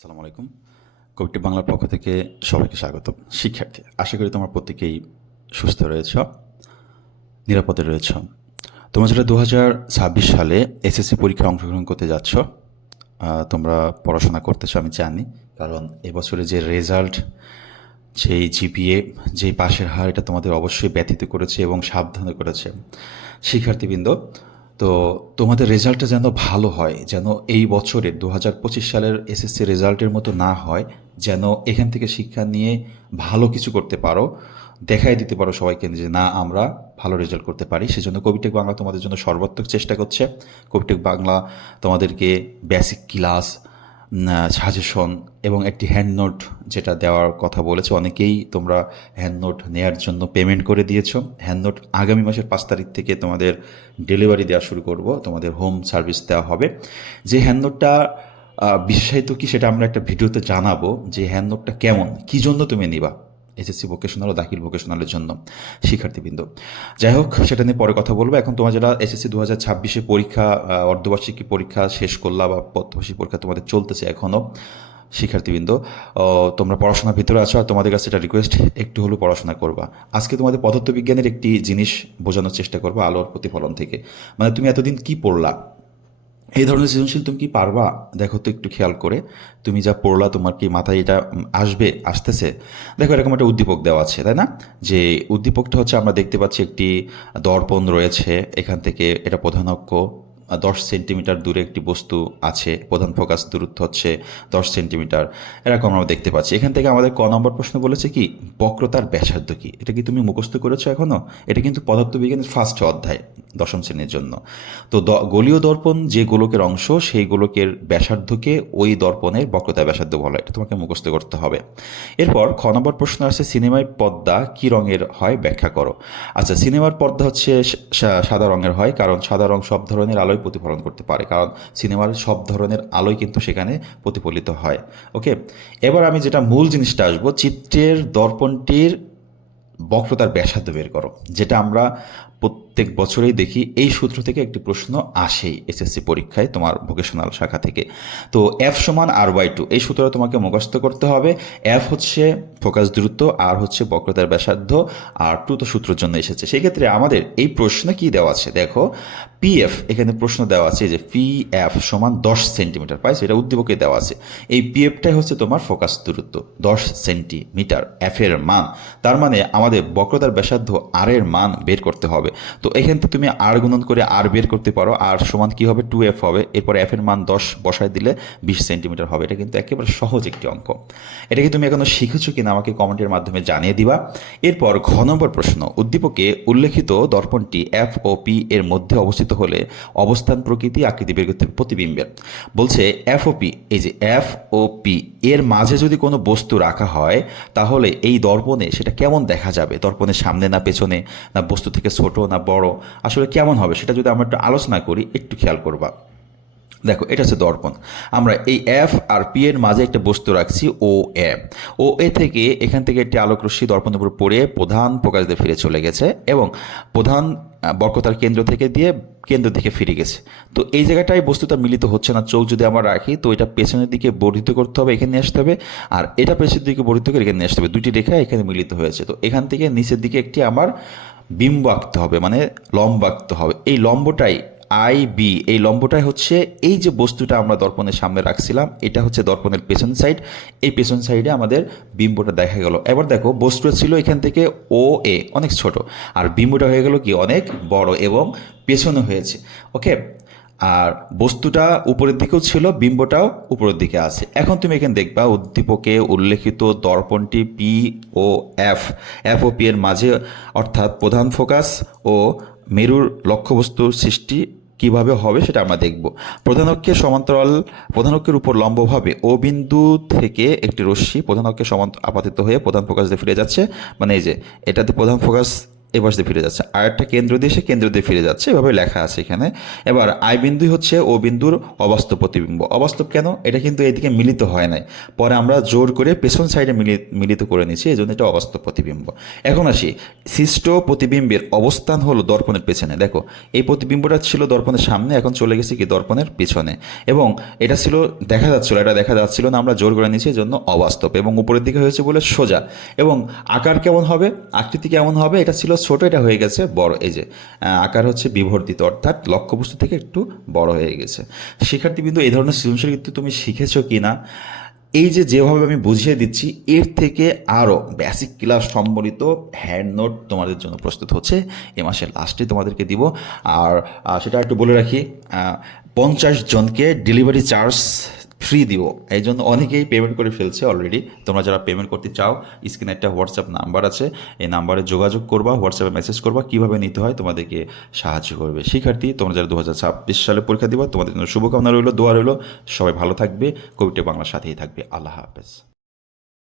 আসসালামু আলাইকুম। কবিটি বাংলার পক্ষ থেকে সবাইকে স্বাগত। শিক্ষার্থী, আশা করি তোমার প্রত্যেকেই সুস্থ রয়েছ, নিরাপদে রয়েছ। তোমরা যেটা দু ছাব্বিশ সালে এসএসসি পরীক্ষায় অংশগ্রহণ করতে যাচ্ছ তোমরা পড়াশোনা করতেছ আমি জানি কারণ এবছরে যে রেজাল্ট যেই জিপিএ, যেই পাশের হার, এটা তোমাদের অবশ্যই ব্যথিত করেছে এবং সাবধান করেছে। শিক্ষার্থীবৃন্দ তো তোমাদের রেজাল্টটা যেন ভালো হয়, যেন এই বছরের দু হাজার পঁচিশ সালের এসএসসি রেজাল্টের মতো না হয়, যেন এখান থেকে শিক্ষা নিয়ে ভালো কিছু করতে পারো। দেখাই দিতে পারো সবাইকে যে না, আমরা ভালো রেজাল্ট করতে পারি। সেজন্য কবিটেক বাংলা তোমাদের জন্য সর্বাত্মক চেষ্টা করছে। কবিটেক বাংলা তোমাদেরকে বেসিক ক্লাস সাজেশন এবং একটি হ্যান্ড নোট যেটা দেওয়ার কথা বলেছে। অনেকেই তোমরা হ্যান্ড নোট নেয়ার জন্য পেমেন্ট করে দিয়েছ। হ্যান্ড নোট আগামী মাসের পাঁচ তারিখ থেকে তোমাদের ডেলিভারি দেওয়া শুরু করব। তোমাদের হোম সার্ভিস দেওয়া হবে। যে হ্যান্ড নোটটা বিশ্বায়িত কি সেটা আমরা একটা ভিডিওতে জানাব যে হ্যান্ড নোটটা কেমন, কী জন্য তুমি নিবা? এসএসসি ভোকেশনাল ও দাখিল ভোকেশনালের জন্য শিক্ষার্থীবৃন্দ। যাই হোক, সেটা নিয়ে পরে কথা বলব। এখন তোমার যারা এসএসসি দু হাজার ছাব্বিশে পরীক্ষা অর্ধবার্ষিকী পরীক্ষা শেষ করলা বা পথবার্ষিক পরীক্ষা তোমাদের চলতেছে এখনও শিক্ষার্থীবৃন্দ তোমরা পড়াশোনার ভিতরে আছো আর তোমাদের কাছে এটা রিকোয়েস্ট একটু হলেও পড়াশোনা করবা। আজকে তোমাদের পদার্থবিজ্ঞানের একটি জিনিস বোঝানোর চেষ্টা করব আলোর প্রতিফলন থেকে। মানে তুমি এতদিন কি পড়লা? এই ধরনের সৃজনশীল তুমি কি পারবা? দেখো তো একটু খেয়াল করে। তুমি যা পড়লা, তোমার কি মাথায় এটা আসবে, আসতেছে? দেখো, এরকম একটা উদ্দীপক দেওয়া আছে, তাই না? যে উদ্দীপকটা হচ্ছে আমরা দেখতে পাচ্ছি একটি দর্পণ রয়েছে, এখান থেকে এটা প্রধানক্ষ, দশ সেন্টিমিটার দূরে একটি বস্তু আছে, প্রধান ফোকাস দূরত্ব হচ্ছে দশ সেন্টিমিটার। এরকম আমরা দেখতে পাচ্ছি। এখান থেকে আমাদের ক নম্বর প্রশ্ন বলেছে কি? বক্রতার ব্যাসার্ধ কি? এটা কি তুমি মুখস্থ করেছ এখনও? এটা কিন্তু পদার্থবিজ্ঞানের ফার্স্ট অধ্যায়, দশম শ্রেণির জন্য। তো গোলীয় দর্পণ যে গোলকের অংশ, সেই গোলকের ব্যাসার্ধকে ওই দর্পণের বক্রতা ব্যাসার্ধ বলা এটা তোমাকে মুখস্থ করতে হবে। এরপর খ নম্বর প্রশ্ন আছে সিনেমায় পর্দা কি রঙের হয় ব্যাখ্যা করো। আচ্ছা সিনেমার পর্দা হচ্ছে সাদা রঙের হয়, কারণ সাদা রং সব ধরনের আলোয় প্রতিফলন করতে পারে, কারণ সিনেমার সব ধরনের আলোয় কিন্তু সেখানে প্রতিফলিত হয়। ওকে? এবার আমি যেটা মূল জিনিসটা আসব, চিত্রের দর্পণটির বক্রতার ব্যাসার্ধ বের করো যেটা আমরা প্রত্যেক বছরেই দেখি এই সূত্র থেকে একটি প্রশ্ন আসেই এসএসসি পরীক্ষায় তোমার ভোকেশনাল শাখা থেকে। তো এফ সমান আর ওয়াই টু এই সূত্র তোমাকে মুখস্থ করতে হবে। এফ হচ্ছে ফোকাস দূরত্ব আর হচ্ছে বক্রতার ব্যাসার্ধ, আর টু তো সূত্রের জন্য এসেছে। সেই ক্ষেত্রে আমাদের এই প্রশ্নে কি দেওয়া আছে? দেখো পিএফ এখানে প্রশ্ন দেওয়া আছে যে পি এফ সমান দশ সেন্টিমিটার পাইছে এটা উদ্দীপকে দেওয়া আছে। এই পিএফটাই হচ্ছে তোমার ফোকাস দূরত্ব, দশ সেন্টিমিটার এফ এর মান। তার মানে আমাদের বক্রতার ব্যাসার্ধ আর এর মান বের করতে হবে। তো এখান থেকে তুমি আর গুণন করে আর বের করতে পারো। আর সমান কি হবে? টু এফ হবে। এরপর এফ এর মান দশ বসায় দিলে বিশ সেন্টিমিটার হবে। এটা কিন্তু একেবারে সহজ একটি অঙ্ক। এটা কি তুমি এখনও শিখেছো কিনা আমাকে কমেন্টের মাধ্যমে জানিয়ে দিবা। এরপর ঘ নম্বর প্রশ্ন। উদ্দীপকে উল্লেখিত দর্পণটি এফ ও পি এর মধ্যে অবস্থিত হলে অবস্থান প্রকৃতি, আকৃতি বের করতে প্রতিবিম্বের বলছে এফ ও পি এই যে এফ ও পি এর মাঝে যদি কোনো বস্তু রাখা হয়, তাহলে এই দর্পণে সেটা কেমন দেখা যাবে? দর্পণের সামনে না পেছনে? না বস্তু থেকে ছোট না বড়, আসলে কেমন হবে সেটা যদি আমরা একটু আলোচনা করি, একটু খেয়াল করবা। দেখো, এটা হচ্ছে দর্পণ। আমরা এই এফ আর পি এর মাঝে একটা বস্তু রাখছি ও এ ও এ থেকে এখান থেকে একটি আলোক রশ্মি দর্পণের উপর পড়ে প্রধান প্রকাশ দিয়ে ফিরে চলে গেছে এবং প্রধান বর্কতার কেন্দ্র থেকে দিয়ে কেন্দ্র দিকে ফিরে গেছে। তো এই জায়গাটায় বস্তুটা মিলিত হচ্ছে না, চোখ যদি আমরা রাখি, তো এটা পেছনের দিকে বর্ধিত করতে হবে, এখানে আসতে হবে। আর এটা পেছনের দিকে বর্ধিত করে এখানে আসতে হবে। দুটি রেখা এখানে মিলিত হয়েছে। তো এখান থেকে নিচের দিকে একটি আমার বিম্ব আঁকতে হবে মানে লম্ব আঁকতে হবে। এই লম্বটাই আই বি এই লম্বটাই হচ্ছে এই যে বস্তুটা আমরা দর্পণের সামনে রাখছিলাম, এটা হচ্ছে দর্পণের পেছন সাইড এই পেছন সাইডে আমাদের বিম্বটা দেখা গেল। এবার দেখো, বস্তুটা ছিল এখান থেকে ও এ অনেক ছোট। আর বিম্বটা হয়ে গেল কি? অনেক বড় এবং পেছনে হয়েছে। ওকে আর বস্তুটা উপরের দিকেও ছিল, বিম্বটাও উপরের দিকে আছে। এখন তুমি এখানে দেখবা উদ্দীপকে উল্লেখিত দর্পণটি P O F F O P এর মাঝে, অর্থাৎ প্রধান ফোকাস ও মেরুর লক্ষ্যবস্তুর সৃষ্টি কীভাবে হবে সেটা আমরা দেখব। প্রধানক্ষের সমান্তরাল প্রধানক্ষের উপর লম্বভাবে ও বিন্দু থেকে একটি রশ্মি প্রধানক্ষের সমান্ত আপাতিত হয়ে প্রধান ফোকাস দিয়ে ফিরে যাচ্ছে। মানে এই যে, এটাতে প্রধান ফোকাস এ পাশ দিয়ে ফিরে যাচ্ছে। একটা কেন্দ্র দিয়ে সে কেন্দ্র দিয়ে ফিরে যাচ্ছে। এভাবে লেখা আছে এখানে। এবার আই বিন্দুই হচ্ছে ও বিন্দুর অবাস্তব প্রতিবিম্ব। অবাস্তব কেন? এটা কিন্তু এদিকে মিলিত হয় নাই। পরে আমরা জোর করে পেছন সাইডে মিলিত করে নিয়েছি এই জন্য এটা অবাস্তব প্রতিবিম্ব। এখন আসি। সৃষ্ট প্রতিবিম্বের অবস্থান হলো দর্পণের পেছনে। দেখো, এই প্রতিবিম্বটা ছিল দর্পণের সামনে, এখন চলে গেছে কি দর্পণের পিছনে। এবং এটা ছিল, দেখা যাচ্ছিল, এটা দেখা যাচ্ছিল না, আমরা জোর করে নিয়েছি এই জন্য অবাস্তব। এবং উপরের দিকে হয়েছে বলে সোজা। এবং আকার কেমন হবে? আকৃতি কেমন হবে? এটা ছিল ছোট এটা হয়ে গেছে, বড়, এই যে আকার হচ্ছে বিবর্তিত, অর্থাৎ লক্ষ্যবস্তু থেকে একটু বড় হয়ে গেছে। শিক্ষার্থী বিন্দু এই ধরনের সৃজনশীল কিন্তু তুমি শিখেছো কি না এই যে, যেভাবে আমি বুঝিয়ে দিচ্ছি, এর থেকে আরও বেসিক ক্লাস সম্বলিত হ্যান্ড নোট তোমাদের জন্য প্রস্তুত হচ্ছে। এ মাসের লাস্টে তোমাদেরকে দিব। আর সেটা একটু বলে রাখি পঞ্চাশ জনকে ডেলিভারি চার্জ ফ্রি দিব এই জন্য অনেকেই পেমেন্ট করে ফেলছে অলরেডি তোমরা যারা পেমেন্ট করতে চাও স্ক্রিনে একটা হোয়াটসঅ্যাপ নাম্বার আছে। এই নাম্বারে যোগাযোগ করবা হোয়াটসঅ্যাপে মেসেজ করবা, কীভাবে নিতে হয় তোমাদেরকে সাহায্য করবে। শিক্ষার্থী, তোমরা যারা দু ছাব্বিশ সালে পরীক্ষা দিবা, তোমাদের জন্য শুভকামনা রইল, দোয়া রইল। সবাই ভালো থাকবে কবিটা বাংলার সাথেই থাকবে। আল্লাহ হাফেজ।